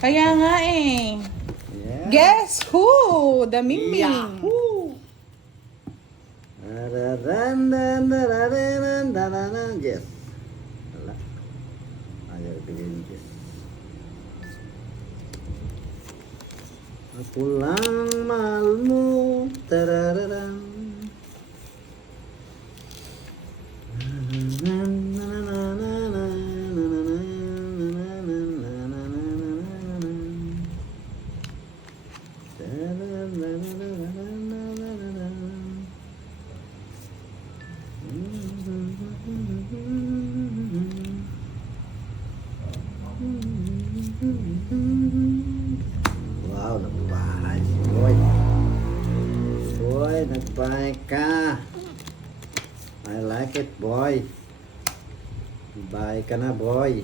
Kaya nga eh. Yeah. Guess who? The Mingming. Yahoo! Yes. Wala. Ayaw ibigay yes. Ako lang mahal mo. Tarararam. Wow, nagbahay. Boy. Boy, nagbahay ka. I like it, boy. Nagbahay ka na, boy.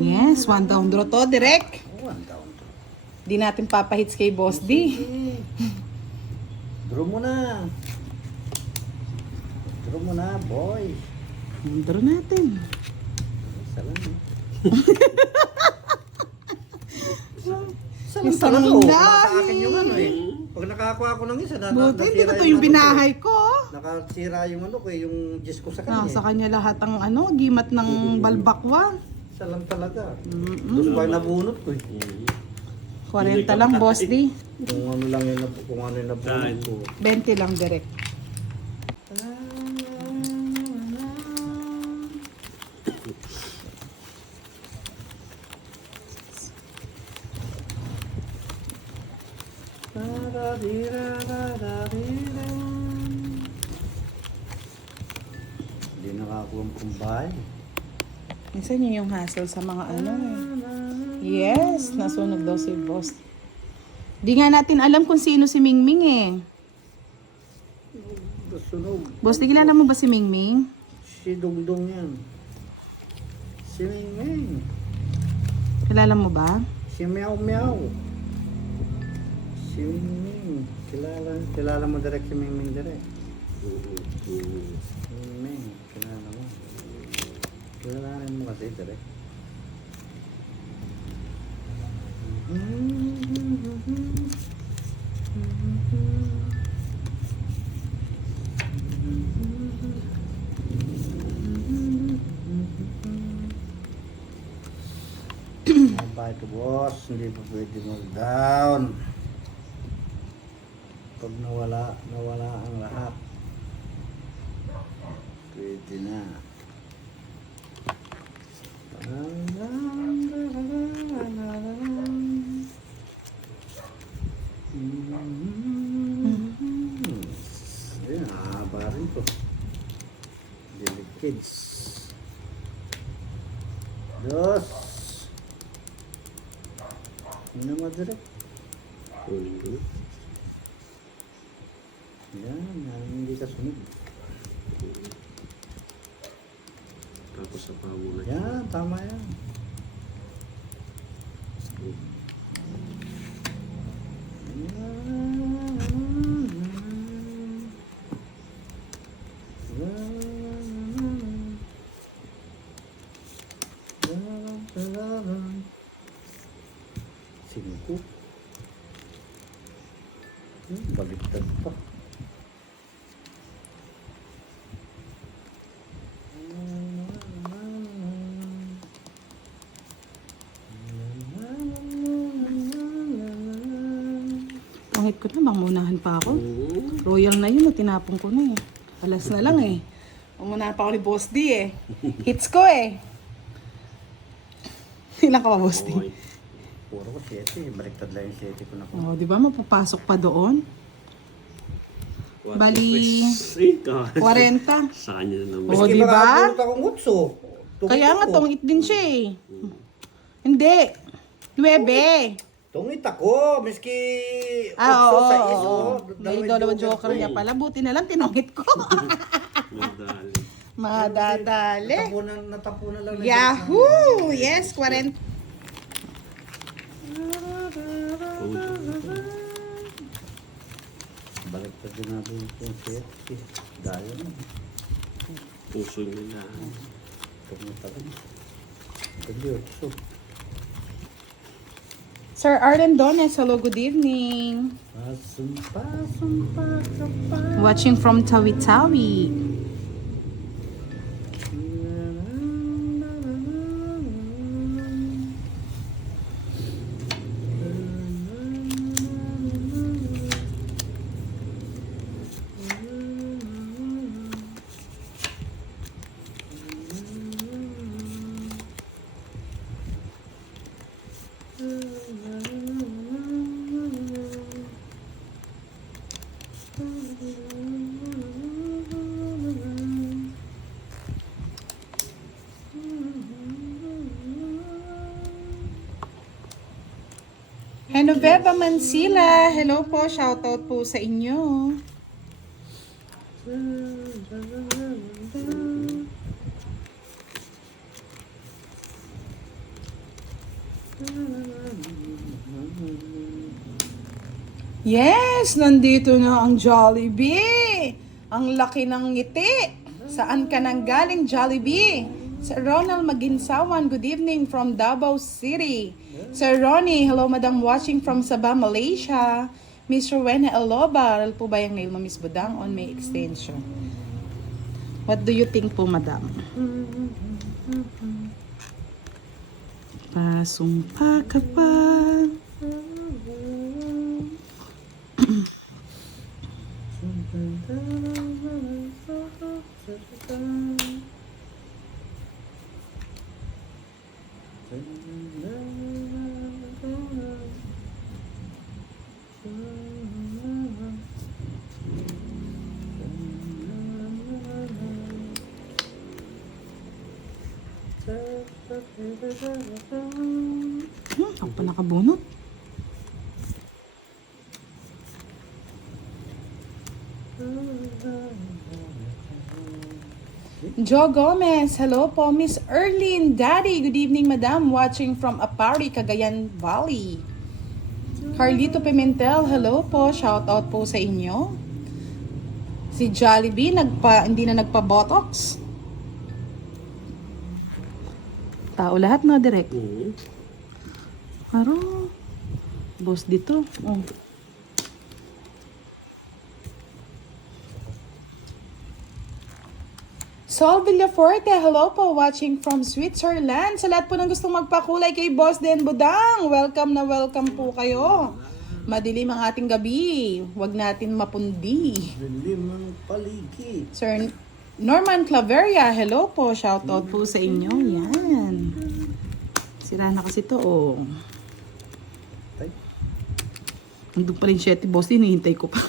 Yes, one down draw to, direct. Oh, ang down to. Di natin papahits kay Boss D. Draw mo na. Draw mo na, boy. Draw natin. Salamat. Yung Salamat talaga, oh. lahi. Sa akin yung ano eh. Pag nakakuha ako ng isa, Buti, hindi ko nasira to yung ano ko binahay eh. ko. Nakasira yung ano ko eh, yung gis ko sa kanya. Sa kanya lahat ang gimat ng balbakwa. Isa lang talaga. Tapos pa nabunot ko eh. 40 lang, Boss D. Kung ano lang yung kung ano yung nabunot ko. 20 lang, direct. Hindi nakakuha ang kumbay. Minsan yun yung hassle sa mga ano eh. Yes, nasunog daw si Boss. Di nga natin alam kung sino si Mingming eh. Sunog. Boss, di kilala mo ba si Mingming? Si Dungdong yan. Si Mingming. Kilala mo ba? Si Meow Meow. Si Mingming. Kilala mo direct si Mingming direct. Mingming. Kilala mo. Kilalanin mo kasi direct. Mabay to boss, hindi pa pwede mag-down. Pag nawala ang lahat, pwede na. Ayun, haba rin to. Dili kids. Dos. Ano mo direct? Yan, hindi ka sunod. Tapos sa pamula. Yan, tama yan. Singko. Baliktad pa. Pangit ko na, bang munahan pa ako. Royal na yun, tinapon ko na eh. Alas na lang eh. Umunahan pa ako ni Boss D eh. Hits ko eh. Ilan ka ba, Boss D? Puro ko 7. Baliktad lang yung 7 ko na ko. Oh, di ba mapapasok pa doon? Bali, 40. Sa kanya na naman. Oh, di ba? Nakapulot akong utso. Kaya nga, tongit din siya eh. Hindi. 9. Tungit ako, miski Ah, utso oo, sa oo, iso. oo. May dalawang joker niya pala. Buti na lang, tinongit ko. Madali. Madadali. Natapunan lang. na Yahoo! Yes, 40. Baliktad din natin yung 7. Dahil na. Puso nila. Pumunta ka na. Ganyan, so. Sir Arlen Dones, hello, good evening. Pasumpa ka pa. Watching from Tawi-Tawi. Genoveva Mansila, hello po, shoutout po sa inyo. Yes, nandito na ang Jollibee. Ang laki ng ngiti. Saan ka nang galing, Jollibee? Sir Ronald Maginsawan, good evening from Davao City. Sir Ronnie, hello madam, watching from Sabah, Malaysia. Miss Rowena Eloba, po ba yung nail mo, Miss Budang, on may extension? What do you think po, madam? Pasumpa ka pa. Ako pa nakabunot. Joe Gomez, hello po. Miss Erlyn, Daddy, good evening madam. Watching from Apari, Cagayan Valley. Carlito Pimentel, hello po. Shout out po sa inyo. Si Jollibee, hindi na nagpa-botox. Tao lahat na direct. Haro. Boss dito. Oh. Sol Villaforte, hello po, watching from Switzerland. Sa lahat po ng gustong magpakulay kay Boss Den Budang, welcome na welcome po kayo. Madilim ang ating gabi, huwag natin mapundi. Dilim ang paligid. Sir Norman Claveria, hello po, shoutout po sa inyo. Yan. Sira na kasi to, oh. Tay. Nandun pa rin 7, Boss Din, hinihintay ko pa.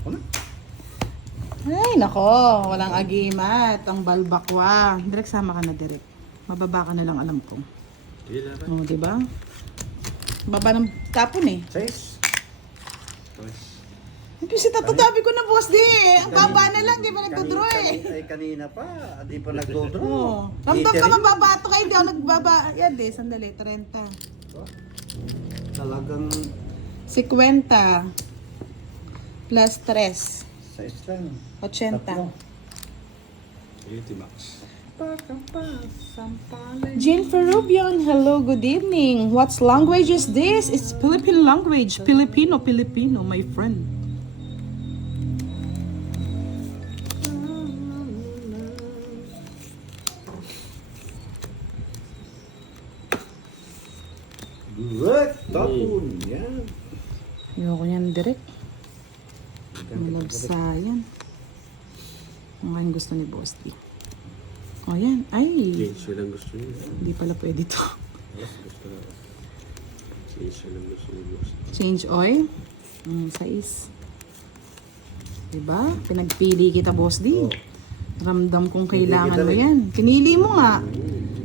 Ako na. Ay, nako, walang agimat. Ang balbakwa. Direk, sama ka na, Direk. Mababa ka na lang, alam ko. Oo, diba? Baba ng tapon eh. 6. Kasi tatatabi ko na, Boss di. Ang baba na lang, di ba nagdodraw eh. Ay, kanina pa. Di pa nagdodraw. Oo. Ramdam ka mababato kayo, di ako nagbaba. Yan di, sandali, 30. Talagang 50 plus 3. 6 lang. 80. 80 max. Jean Ferrubion, hello, good evening. What language is this? It's Philippine language. Filipino, my friend. Good. Tapon. Yan. Ayoko yan direct. Malagsayan. Ang kayong gusto ni Boss D. O yan. Ay. Change lang gusto niyo. Hindi pala pwede to. Change lang gusto niyo. Change oil. Sais. Diba? Pinagpili kita, Boss D. Oh. Ramdam kong kailangan Pinili mo kita yan. Pinili mo nga.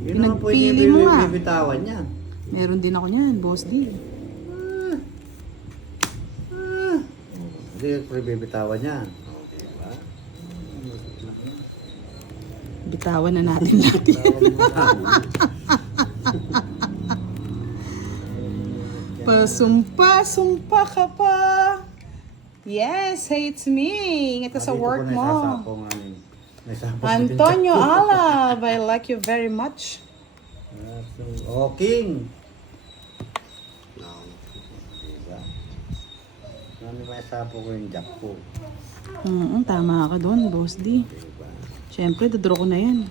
Yun naman po Pinagpili yung mo nga. bibitawan niya. Meron din ako niyan, Boss D. Hindi ko bibitawan niya. Okay ba? Bitawan na natin natin. Pasumpa ka pa. Yes, hey, it's me. Ito sa work mo. May sabog din Antonio dyan. Alab, I like you very much. Oh, King. No. Diba? Ano may sapo ko yung jack po. Tama ka doon, Boss D. Diba? Siyempre, dadraw ko na yan.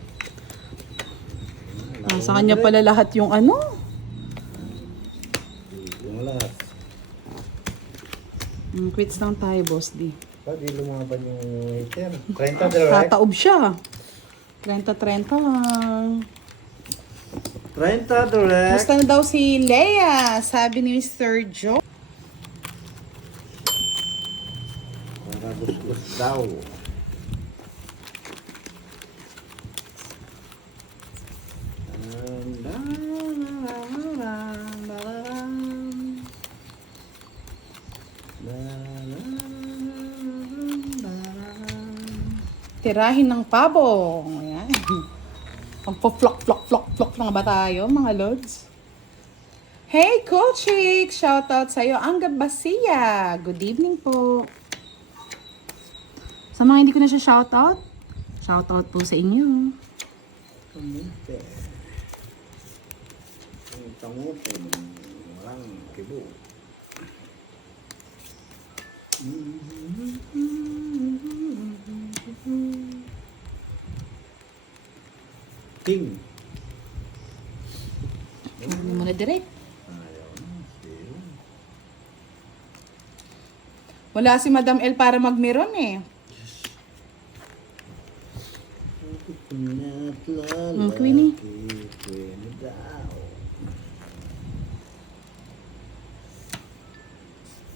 Nasa kanya pala lahat yung ano. Yung lahat. Quits lang tayo, Boss D. Di lumaban yung waiter. 30 direct. Tataob siya. 30-30 lang. 30 direct. Gusto na daw si Leia, sabi ni Mr. Joe. Para gustos daw. Tirahin ng pabo. Ayan. Magpo-flock lang ba tayo, mga lods? Hey, Coachik! Shoutout sa'yo, Angga Basia. Good evening po. Sa mga hindi ko na siya shoutout, shoutout po sa inyo. Kamote. Ang kamote. Walang kibo. King. Ano mo na direct? Ayaw na. Zero. Wala si Madam L para magmeron eh. Queenie? Queenie daw.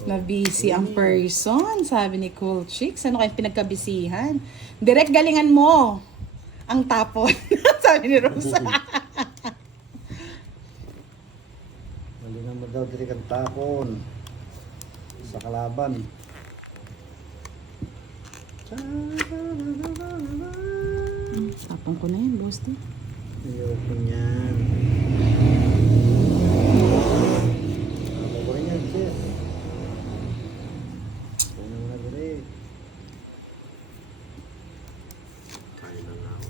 Na busy ang person, sabi ni Cool Chicks. Ano kayong pinagkabisihan? Direct galingan mo ang tapon, sabi ni Rosa. Malingan mo daw diri kang tapon sa kalaban. Tapon ko na yan, boss. Ayoko niyan. Ako ko rin yan, sis. Ano mo na diri? Kaya na nga ako.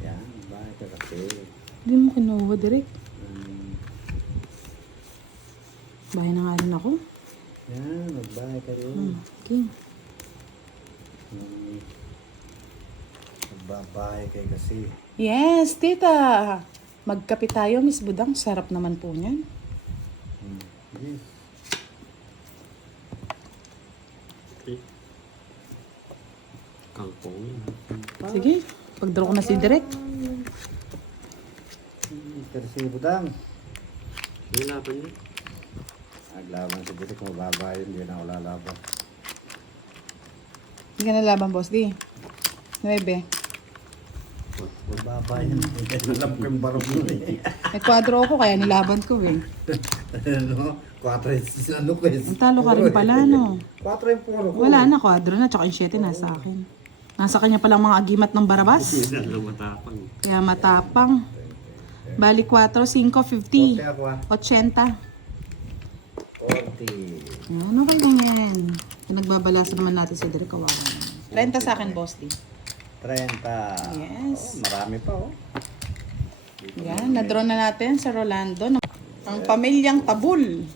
Yan, bakit ka kasi? Hindi mo kinuha direct. Um, Bahay na nga rin ako. yan, magbahay kayo. Okay. Magbabahay kayo kasi. Yes, tita. Magkape tayo, Miss Budang. Sarap naman po niyan. Yes. Okay. Kangkong yun. Sige, pag-draw ko na si direct. Tersi budang. May laban yun. Naglaban si Direk, mababa yun, hindi na ako lalaban. Hindi ka nalaban, boss. Di. 9. Mababa yun, hindi na alam ko yung barong yun eh. May kwadro ako, kaya nilaban ko eh. Ano? 4 is ano ko eh. Ang talo ka rin pala, no? 4 yung puro ko. Wala na, kwadro na, tsaka yung 7 nasa akin. Nasa kanya palang mga agimat ng barabas. Hindi na matapang. Kaya matapang. Bali 4, 5, 50. Kaya ako ah. 80. 40. Yan, okay lang yan. Pinagbabalasan naman natin sa Derek Kawawa. 30 sa akin, boss. Di. 30. Yes. Oh, marami pa oh. Yan, na-draw na natin sa Rolando. Ang pamilyang Tabul.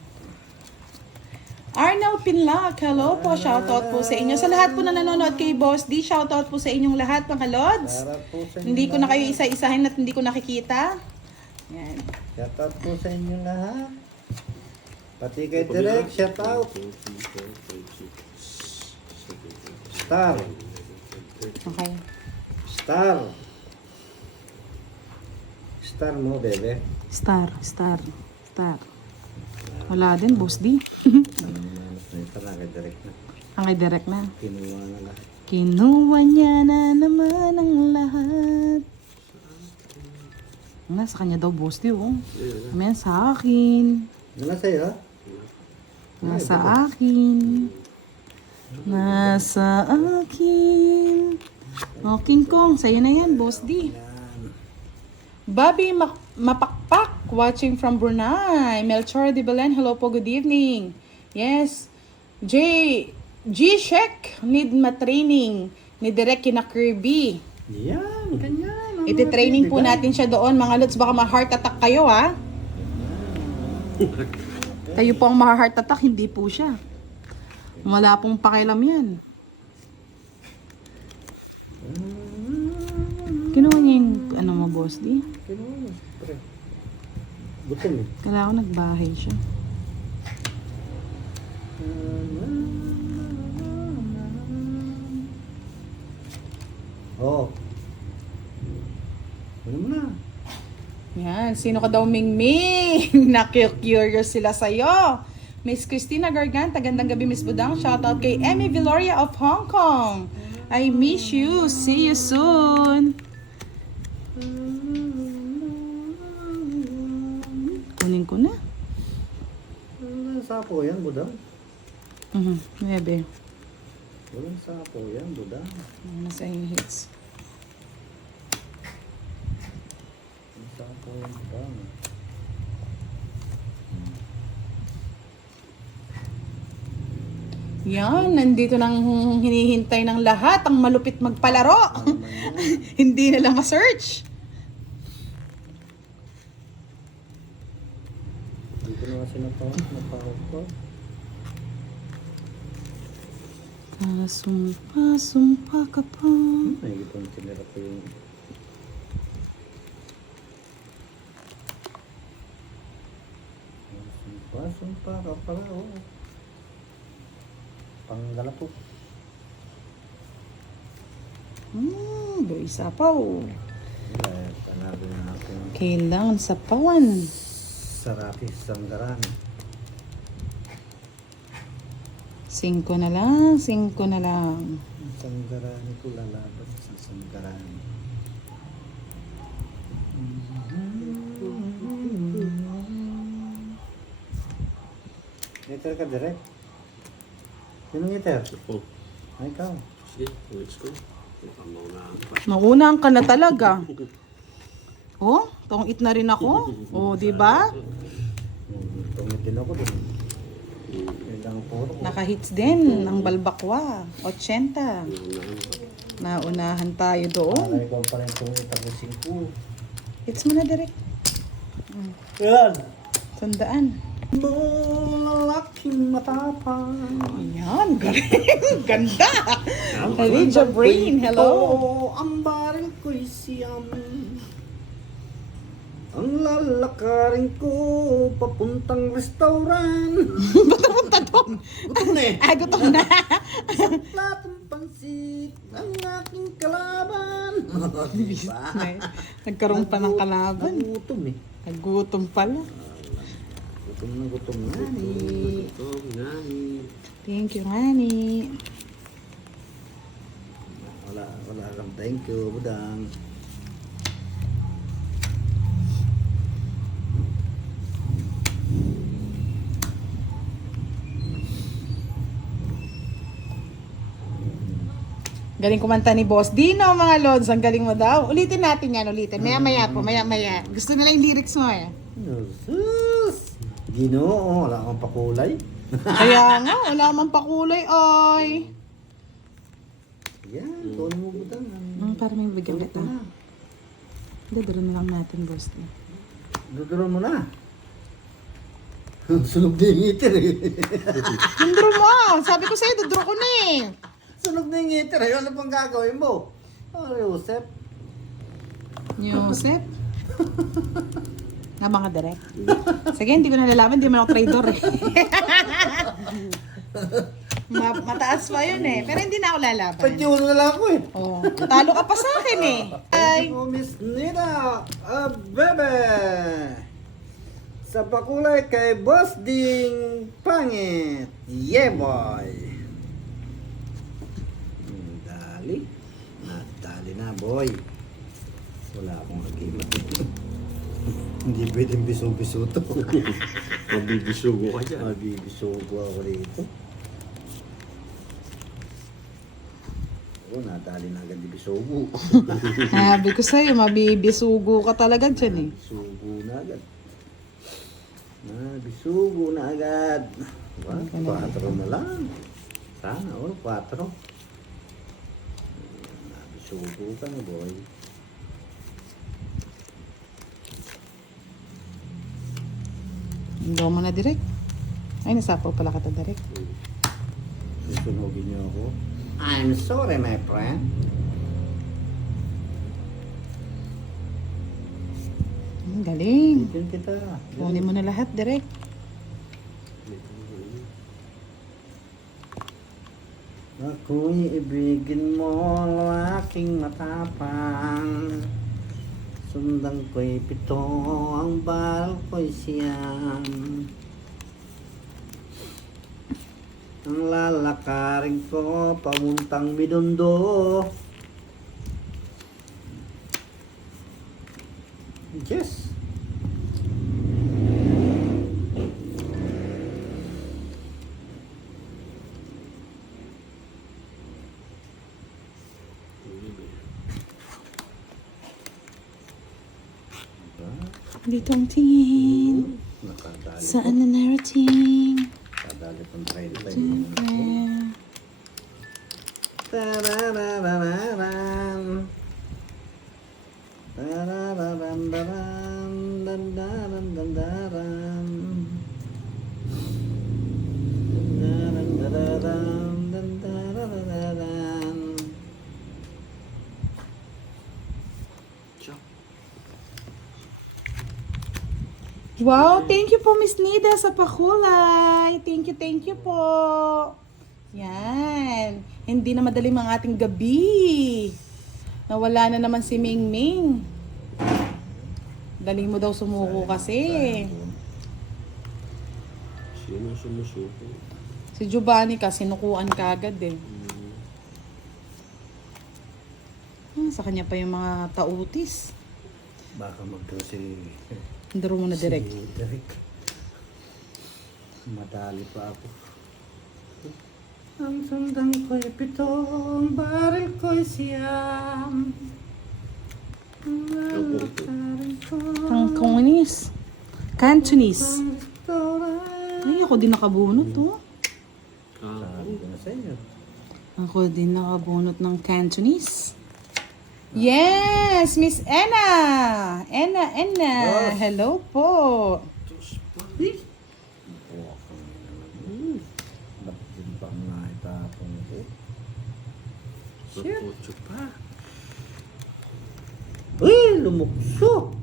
Arnel Pinlac, hello po. Shoutout po sa inyo. Sa lahat po na nanonood kay Boss D, shoutout po sa inyong lahat, mga lods. Para po sa inyo Hindi ko na kayo lahat. isa-isahin at hindi ko nakikita. Yan. Shout out po sa inyo lahat. Pati kay Direk, shout out. Star. Okay. Star. Star mo, bebe. Star. Wala din, Boss D. Ito na kay Direk na. Ang kay Derek na. Kinuha na lahat. Kinuha niya na naman ang lahat. Nasa kanya daw, Boss D, oh. Amen, sa akin. Ano na sa'yo, ha? Nasa akin. Nasa akin. O, King Kong, sa'yo na yan, Boss D. Bobby Mapakpak, watching from Brunei. Melchor de Belen, hello po, good evening. Yes. G-Shek, need matraining. Ni Direk kina Kirby. Yan, ganyan. Iti-training po natin siya doon, mga lods. Baka ma-heart attack kayo, ha? Kayo po ang ma-heart attack, hindi po siya. Wala pong pakialam yan. Kinuha niya yung ano mo, boss, di? Kinuha mo, pre. Gutom eh. Kailangan ko nagbahay siya. Oh. Ano mo na? Yan, sino ka daw Mingming? Naku-curious sila sa'yo. Miss Christina Garganta, gandang gabi Miss Budang. Shoutout kay Emmy Viloria of Hong Kong. I miss you. See you soon. Kunin ko na. Walang sapo yan, budang. Bebe. Walang sapo yan, budang. Nasa yung hits. Walang sapo yan, budang. Yan, nandito nang hinihintay ng lahat ang malupit magpalaro. Hindi nila ma-search. Hindi ko na kasi napawag ko. Sumpa ka pa. May gitong tinira ko yung... Sumpa ka pala, oh. Panggalapok. Boy sapaw. Wala, panalo na ako. Kailangan sapawan. Sarapis sanggaran. 5 na lang, 5 na lang. Sanggaran ko lalaban sa sanggaran. Iter ka direct. Sino iter? Oh, Ay, ikaw. sige, let's go. Mauna pa. Maunang ka na talaga. Oh, tongit na rin ako. Oh, di ba? Tumitin ako din. Ilang puro ko. Naka-hits din ng balbakwa. 80. Mauna pa. Naunahan tayo doon. Ay, ikaw pa rin tumit ako 5. Hits mo na direct. Yan! 100. Lalaking matapang. Ayan, galing. Ganda. Kalidja Brain, hello. Ang baril ko'y siyam. Ang lalakarin ko papuntang restaurant. Punta doon. Gutom na eh. Gutom na. Sa platong pansit ang aking kalaban. Diba? Nagkaroon pa ng kalaban. Nagutom eh. Nagutom pala. Gutom na ni. Ito, nani. Thank you, honey. Wala lang. Thank you, budang. Galing kumanta ni Boss Dino, mga lods. Ang galing mo daw. Ulitin natin yan, ulitin. Maya-maya po, maya-maya. Gusto nila yung lyrics mo eh. Jesus! Ginoo, wala kang pakulay. Kaya nga, wala mang pakulay, oy. Yan, tuloy mo budang. Para may bigyan kita. Dadaro na lang natin, Boss Dino. Duduron mo na. Sunog na yung ngiter eh. Dudro mo. Sabi ko sa'yo, dudro ko na eh. Sunog na yung ngiter eh. Ano pang gagawin mo? Oh, Joseph. Yosef. Nga mga direct. Sige, hindi ko nalalaman. Hindi man ako trader eh. Mataas pa yun eh. Pero hindi na ako lalaban. Patyulo na lang ako eh. Oh, talo ka pa sa akin eh. Ay. Oh, Miss Nina, bebe. Sa pakulay kay Boss Ding Pangit. Yeah, boy. Dali. Dali na, boy. Wala akong magimat. Hindi pwedeng biso-biso to. Mabibisugo ka dyan. Mabibisugo ako rito. Oo, nadali na agad di bisugo. Sabi ko sa'yo, mabibisugo ka talaga dyan eh. Bisugo na agad. Bisugo na agad. 4 na lang. Sana, 4. Subo ka na, boy. Daw mo na direct. Ay, nasapaw pala ka direct. Susunogin niyo ako. I'm sorry, my friend. Galing. Bigyan kita. Kunin mo na lahat direct. Ako'y ibigin mo, aking matapang. Sundan ko'y pito, ang baral ko'y siyam. Ang lalakarin ko, pamuntang Binondo. Yes. Dito ang tingin. Nakadali. Saan na narating? Nakadali pang trail tayo. Siyempre. Tararararan. Tarararandaran. Dandaran, dandaran. Dandaran, dandaran. Dandarararan. Chop. Wow, thank you po Miss Nida sa pakulay. Thank you po. Yan. Hindi na madaling ang ating gabi. Nawala na naman si Ming Ming. Daling mo daw sumuko kasi. Sino sumusuko? Si Giovanni kasi sinukuan ka agad eh. Sa kanya pa yung mga tautis. Baka magdaw si... Andaro mo na direct. Si Derek. Madali pa ako. Ang sundan ko'y pito, ang baril ko'y siyam. Ang lalakarin ko. Ang Cantonese. Cantonese. Ang restaurant. Ay, ako din nakabunot oh. Sabi ko na sa inyo. Ako din nakabunot ng Cantonese. Yes, Miss Enna. Enna. Yes. Hello po. Dapat din pa nga itapon ko. Magpotso pa. Uy, lumukso!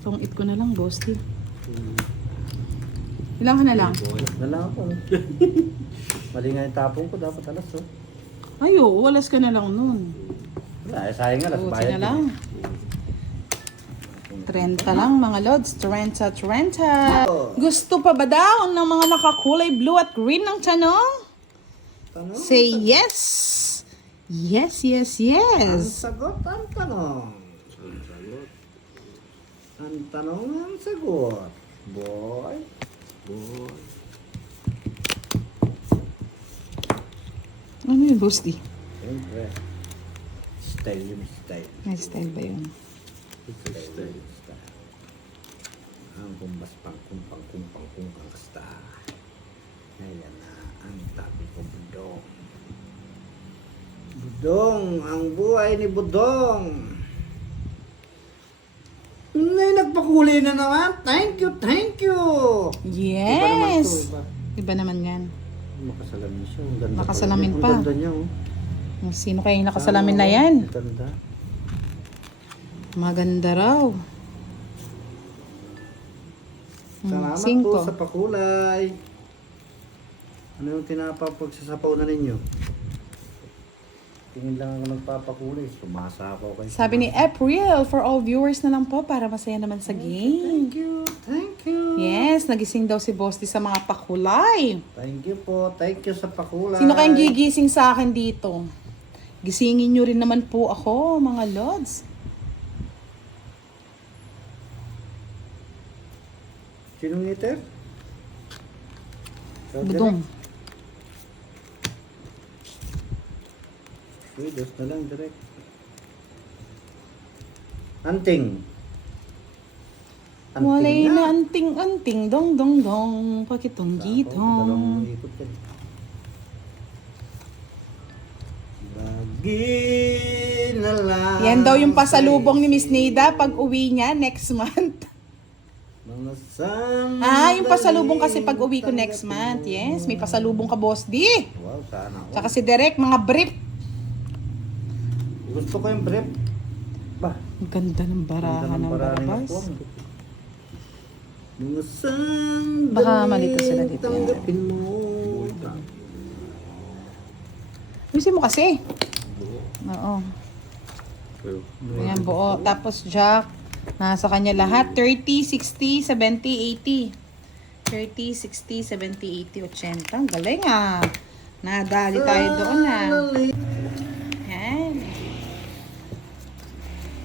Tong-it ko na lang, Ghosty. Ilang ka na lang? Wala ako. Mali nga yung tapon ko, dapat alas oh. Ay, oo, walas ka na lang nun. Wala, sayang nga, alas Buti bayad na lang. 30 lang mga lods. 30. Gusto pa ba daw ng mga nakakulay blue at green ng tanong? Tanong? Say yes. Yes. Ang sagot, ang tanong. Ang sagot. Ang tanong, ang sagot. Boy. Boy. Ano yun, Ghosty? Siyempre. Style yung style. May style ba yun? Style yung style. Ang kumbas pang kumpang kasta. Ayan na, ang tabi ko Budong. Budong, ang buhay ni Budong. May nagpakuli na naman. Thank you. Yes. Iba. Iba naman yan. Makasalamin siya. Ang ganda Nakasalamin Ang pa. ganda niya, oh. Sino kaya yung nakasalamin na yan? Ang ganda. Maganda raw. Salamat po 5. sa pakulay. Ano yung tinapapagsasapaw na ninyo? Tingin lang ako nagpapakulay. Sumasapaw kayo. Sabi ni April, for all viewers na lang po para masaya naman sa game. Thank you. Yes, nagising daw si Bosti sa mga pakulay. Thank you po. Thank you sa pakulay. Sino kayang gigising sa akin dito? Gisingin nyo rin naman po ako, mga lods. Sinong niter? Budong. Uy, dos na lang direct. Anting. Walay nga. na anting, dong, pakitong Dalawang gitong. ikot yan. Lagi na lang. Yan daw yung pasalubong ni Miss Nida pag uwi niya next month. Mga Yung pasalubong kasi pag uwi ko next month. Yes, may pasalubong ka, Boss D. Wow, sana all. Tsaka si Derek, mga brief. Gusto ko yung brief. Ba? Ang ganda ng barahan ng barabas. Mga sandali, Baka malito sila dito. tanggapin mo. Ayusin mo kasi. Oo. Pero, Ayan, buo. Tapos jack. Nasa kanya lahat. 30, 60, 70, 80. 30, 60, 70, 80, 80. Ang galing ah. Nadali tayo doon ah. Yan.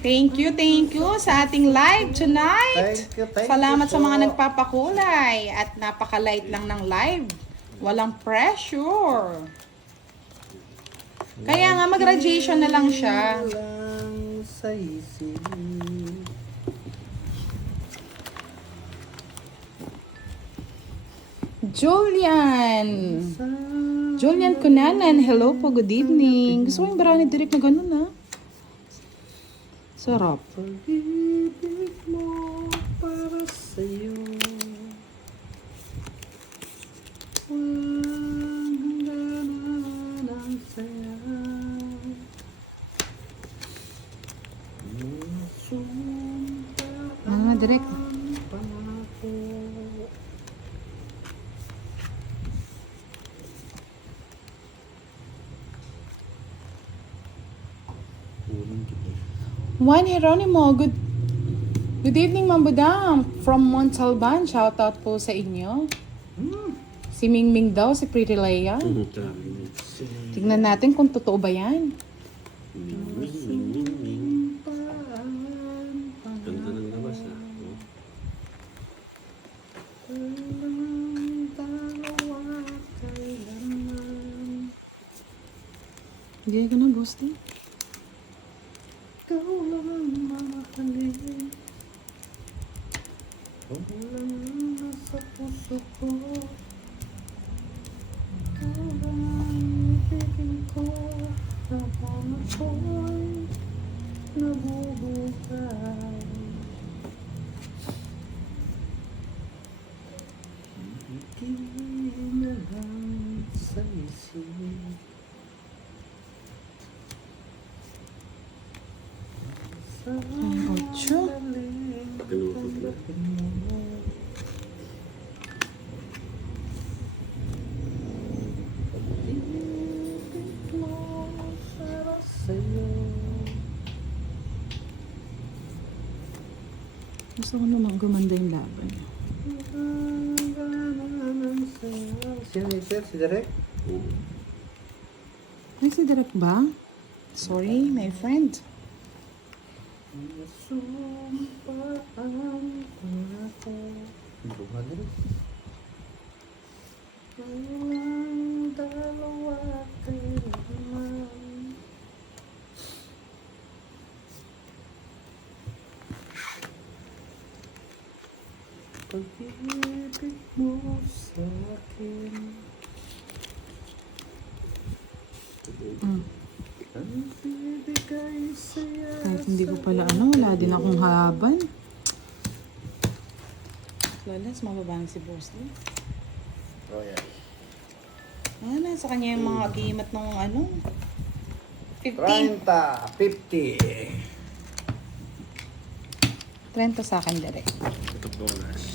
Thank you sa ating live tonight. Thank you Salamat sa mga po. nagpapakulay at napaka-light lang ng live. Walang pressure. Kaya nga mag-graduation na lang siya. Lang sa isip. Julian Cunanan, hello po, good evening. Gusto ko yung brownie direct na ganun ah. Sarap. Pag-ibig mo para sa'yo. Walang hangganan ang saya. Direct. Pangako. uling kita. Juan Jeronimo, good evening, Ma'am Budang. From Montalban, shoutout po sa inyo. Si Mingming daw, si Pretty Leia. Sabi Tignan natin kung totoo ba yan. Ganda ng labas ah. Oh. Hindi ka na ghosting. Ikaw lang ang mamahalin. Walang nasa puso ko. Ikaw lang ang ibigin ko. Habang ako'y nabubuhay. Ibigin na lang sa isip. Ocho. Tinukot na. Gusto ko naman gumanda yung laban. Sino Sir? Si Derek? Oo. Ay, si Derek ba? Sorry, my friend. Sumpaan ako. Hindi ba Derek? Walang dalawa kailanman. Pag-ibig mo sa akin. Ang bibigay saya. Kahit hindi ko pala wala din akong haban. Flawless, mababa na si Boss D. Oh yeah. Sa kanya yung mga gimat ng 50. 30, 50. 30 sa akin, Derek. Ito bonus.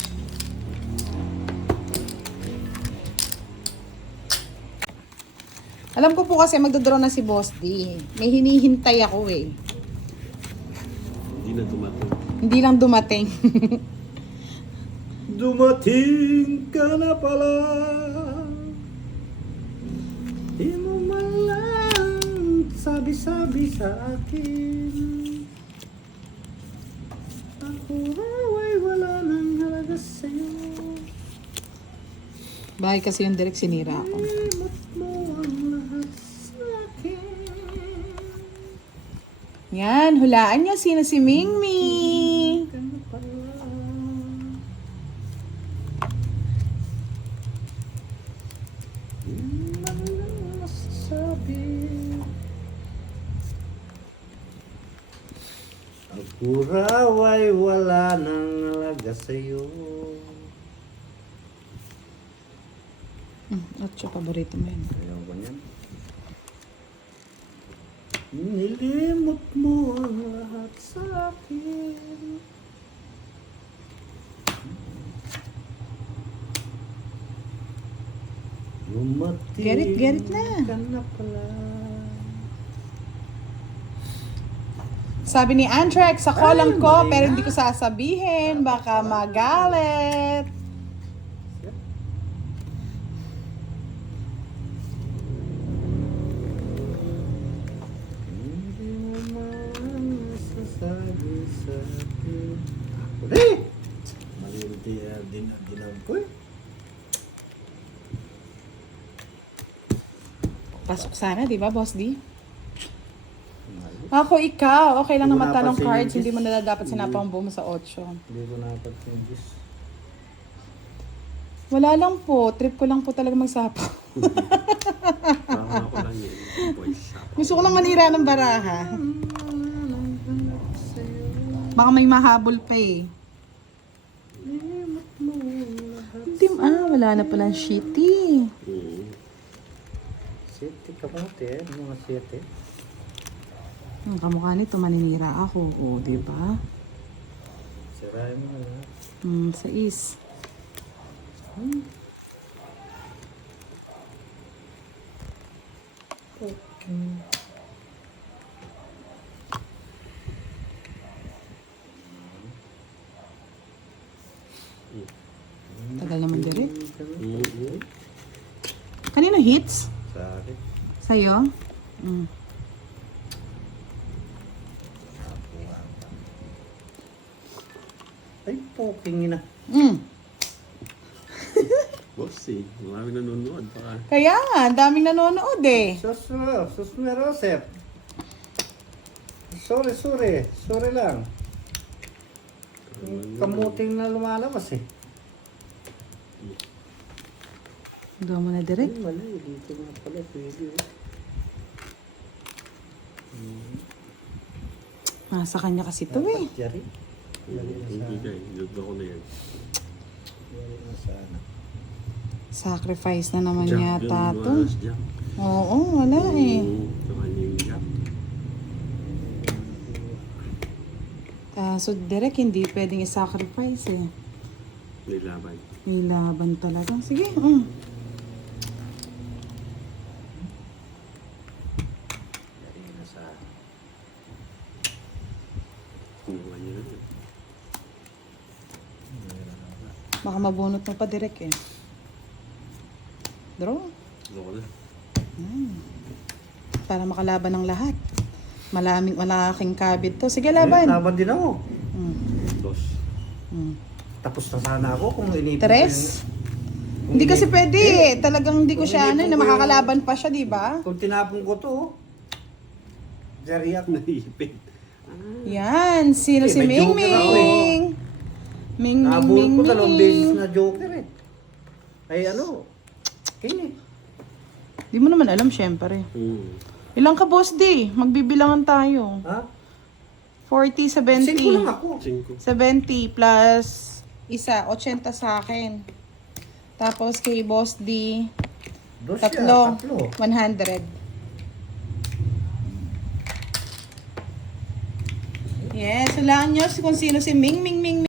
Alam ko po kasi magdodraw na si Boss D. May hinihintay ako eh. Hindi na tumating. Hindi lang dumating. Dumating ka na pala. Di mo man lang sabi-sabi sa akin. Ako ay wala nang halaga sa'yo. Bahay kasi yung Derek, sinira ako. Imot mo ang lahat sa akin. Yan, hulaan niyo sino si Mingmi. Ka na pala. Di man lang masasabi. Ako raw ay wala nang alaga sa'yo. Ocho, paborito mo yun. Ayaw ba niyan? Nilimot mo ang lahat sa akin. Lumati Get it na. ka na pala. Sabi ni Antrax, sa kolang Ay, ko, mali pero na. hindi ko sasabihin. Baka magalit. Hindi mo man masasabi sa akin. Uli! Mali dinam ko eh. Pasok sana, di ba, Boss D? Mali. Ako, ikaw. Okay lang Hindi na ko matanong napansin cards. yung Hindi mo gis. na dapat sinapang buo mo sa 8. Hindi ko napatingis. Wala lang po. Trip ko lang po talaga magsapang. Parang ako lang yun. Boys shop. Gusto ko lang manira ng baraha. Baka may mahabol pa eh. Hindi, wala na palang shitty. Sete kamote eh. Mga sete. Ang kamukha nito, maninira ako. O, di ba? Sirahin mo na. Sa is. Okay. Tagal naman direct. Mm-hmm. Kanino hits? Sorry. Sa'yo? Ay, poking ina. Boss eh. Marami nanonood. Baka. Kaya nga, ang daming nanonood eh. Sus Merosep. Sorry lang. Kamuting na lumalabas eh. Doon mo na direct. Ay, mali. Dito nga pala. Pwede eh. Sa kanya kasi ito eh. Jari. Hindi kayo. Luto ko na yan. Yari na sana. Sacrifice na naman Jump yata yun, to. malas jump. Oo, wala eh. Ito kanya yung jump. So direct, hindi pwedeng i-sacrifice eh. May laban. May laban talaga. Sige, Yari na sana. Kumuha niya na yun. Baka mabunot mo pa direct eh. Draw. Luto ko na. Para makalaban ng lahat. Malaking kabit to. Sige, Eh, laban. laban din ako. Dos. Tapos na sana ako kung inipin ko Tres? yung- Hindi kasi inip- pwede eh. Talagang hindi ko Kung siya inipon na ko yung- makakalaban pa siya, di ba? Kung tinapon ko to, Jari ako. Naipit. Yan. Sino Eh, si may Ming joker ako Ming? Ming Ming Nabul Ming ko dalawang beses Ming. na joker eh. Ay ano, king eh. Di mo naman alam, syempre. Ilang ka, Boss D? Magbibilangan tayo. Ha? 40, 5 lang 70. ako. 5. 70 plus isa, 80 sa akin. Tapos kay Boss D, Dos tatlo, tatlo. 100. Yes, hulaan nyo kung sino si Ming Ming Ming Ming.